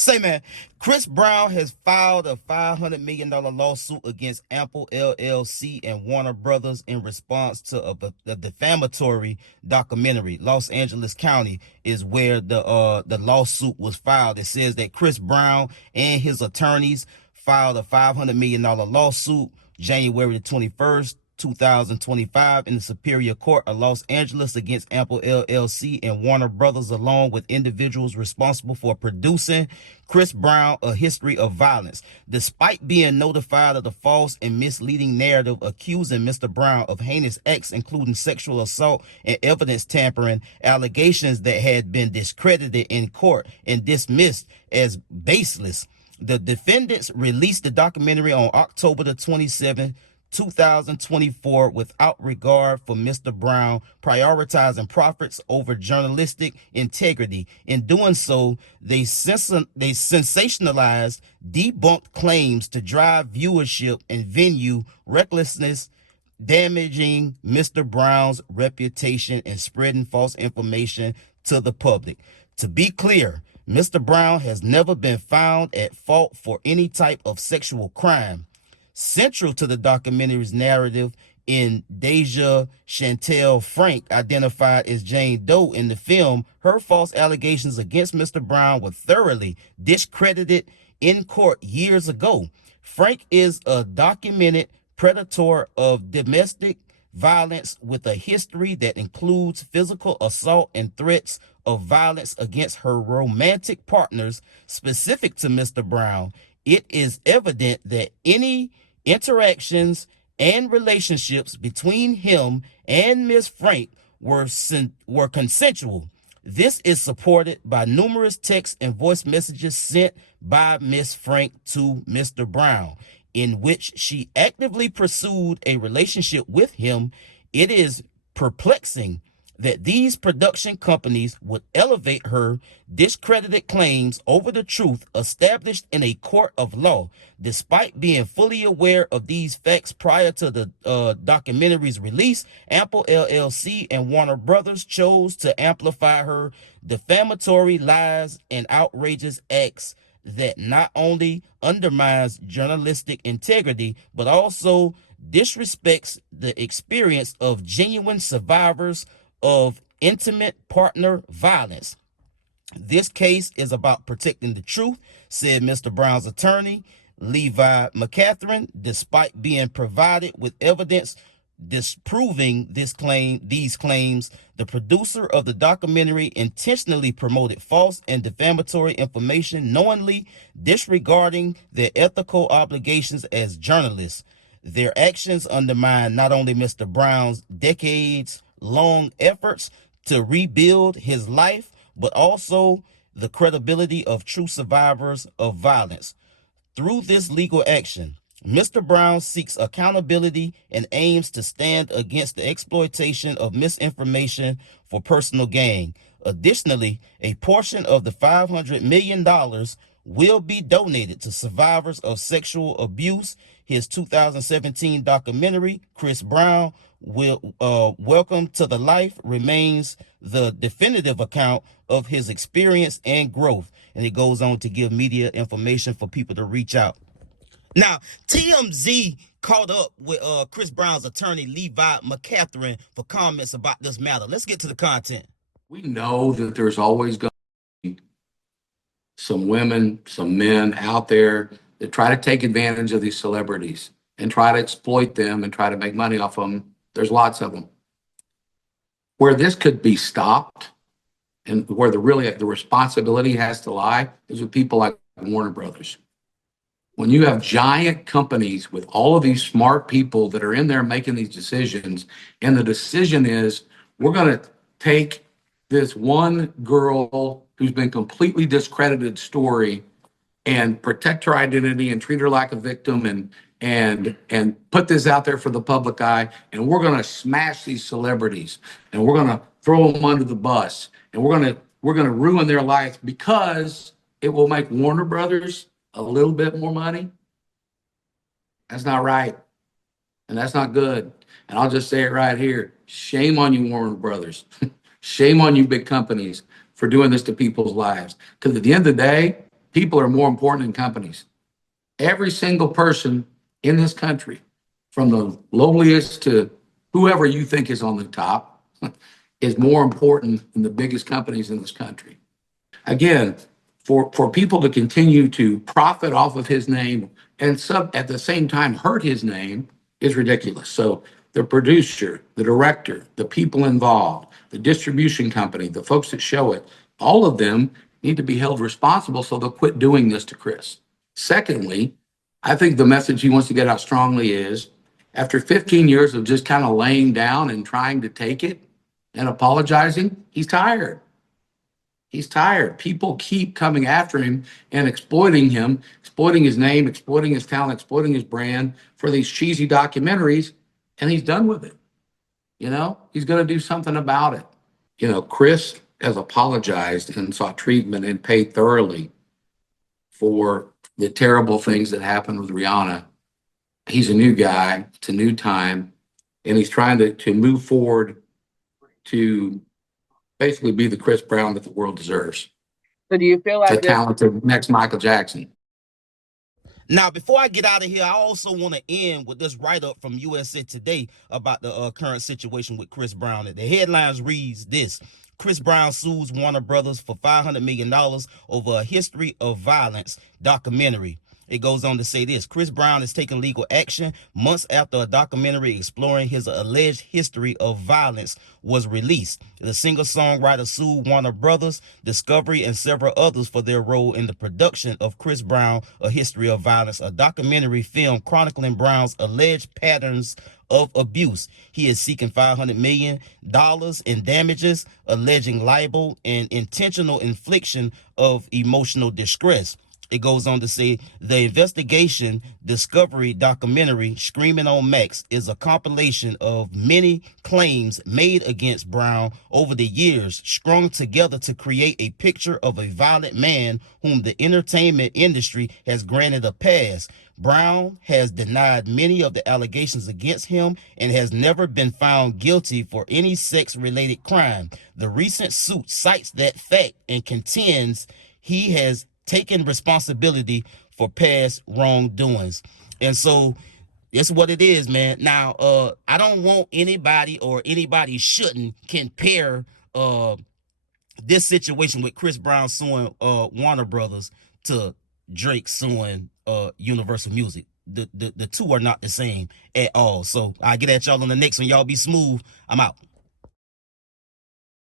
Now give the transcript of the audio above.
Say, man, Chris Brown has filed a $500 million lawsuit against Ample LLC and Warner Brothers in response to a defamatory documentary. Los Angeles County is where the lawsuit was filed. It says that Chris Brown and his attorneys filed a $500 million lawsuit January the 21st, 2025 in the Superior Court of Los Angeles against Ample LLC and Warner Brothers, along with individuals responsible for producing Chris Brown: A History of Violence. Despite being notified of the false and misleading narrative accusing Mr. Brown of heinous acts, including sexual assault and evidence tampering, allegations that had been discredited in court and dismissed as baseless, the defendants released the documentary on October the 27th, 2024, without regard for Mr. Brown, prioritizing profits over journalistic integrity. In doing so, they sensationalized, debunked claims to drive viewership and venue recklessness, damaging Mr. Brown's reputation and spreading false information to the public. To be clear, Mr. Brown has never been found at fault for any type of sexual crime. Central to the documentary's narrative in Deja Chantel Frank, identified as Jane Doe in the film, her false allegations against Mr. Brown were thoroughly discredited in court years ago. Frank is a documented predator of domestic violence with a history that includes physical assault and threats of violence against her romantic partners. Specific to Mr. Brown, it is evident that any interactions and relationships between him and Miss Frank were consensual. This is supported by numerous text and voice messages sent by Miss Frank to Mr. Brown, in which she actively pursued a relationship with him. It is perplexing that these production companies would elevate her discredited claims over the truth established in a court of law. Despite being fully aware of these facts prior to the documentary's release, Ample LLC and Warner Brothers chose to amplify her defamatory lies and outrageous acts that not only undermines journalistic integrity, but also disrespects the experience of genuine survivors of intimate partner violence. This case is about protecting the truth, said Mr. Brown's attorney, Levi McCatherine. Despite being provided with evidence disproving these claims, the producer of the documentary intentionally promoted false and defamatory information, knowingly disregarding their ethical obligations as journalists. Their actions undermine not only Mr. Brown's decades-long efforts to rebuild his life, but also the credibility of true survivors of violence. Through this legal action, Mr. Brown seeks accountability and aims to stand against the exploitation of misinformation for personal gain. Additionally, a portion of the $500 million will be donated to survivors of sexual abuse. His 2017 documentary, Chris Brown, Welcome to the Life, remains the definitive account of his experience and growth. And it goes on to give media information for people to reach out. Now, TMZ caught up with Chris Brown's attorney, Levi McCatherine, for comments about this matter. Let's get to the content. We know that there's always going to be some women, some men out there that try to take advantage of these celebrities and try to exploit them and try to make money off them. There's lots of them. Where this could be stopped and where the responsibility has to lie is with people like Warner Brothers. When you have giant companies with all of these smart people that are in there making these decisions, and the decision is, we're going to take this one girl who's been completely discredited story and protect her identity and treat her like a victim and put this out there for the public eye, and we're going to smash these celebrities and we're going to throw them under the bus and we're going to ruin their lives because it will make Warner Brothers a little bit more money. That's not right. And that's not good. And I'll just say it right here. Shame on you, Warner Brothers. Shame on you, big companies, for doing this to people's lives. Because at the end of the day, People are more important than companies. Every single person in this country, from the lowliest to whoever you think is on the top, is more important than the biggest companies in this country. Again, for people to continue to profit off of his name and at the same time hurt his name is ridiculous. So the producer, the director, the people involved, the distribution company, the folks that show it, all of them need to be held responsible so they'll quit doing this to Chris. Secondly, I think the message he wants to get out strongly is after 15 years of just kind of laying down and trying to take it and apologizing, he's tired. He's tired. People keep coming after him and exploiting him, exploiting his name, exploiting his talent, exploiting his brand for these cheesy documentaries, and he's done with it. He's going to do something about it. Chris has apologized and sought treatment and paid thoroughly for the terrible things that happened with Rihanna. He's a new guy. It's a new time, and he's trying to move forward to basically be the Chris Brown that the world deserves. So do you feel The like talented next Michael Jackson. Now, before I get out of here, I also want to end with this write-up from USA Today about the current situation with Chris Brown. The headlines reads this: Chris Brown sues Warner Brothers for $500 million over a history of violence documentary. It goes on to say this: Chris Brown is taking legal action months after a documentary exploring his alleged history of violence was released. The singer-songwriter sued Warner Brothers, Discovery, and several others for their role in the production of Chris Brown, A History of Violence, a documentary film chronicling Brown's alleged patterns of abuse. He is seeking $500 million in damages, alleging libel and intentional infliction of emotional distress. It goes on to say the investigation Discovery documentary Screaming on Max is a compilation of many claims made against Brown over the years, strung together to create a picture of a violent man whom the entertainment industry has granted a pass. Brown has denied many of the allegations against him and has never been found guilty for any sex-related crime. The recent suit cites that fact and contends he has taking responsibility for past wrongdoings. And so that's what it is, man. Now, I don't want anybody, or anybody shouldn't, compare this situation with Chris Brown suing Warner Brothers to Drake suing Universal Music. The two are not the same at all. So I'll get at y'all on the next one. Y'all be smooth. I'm out.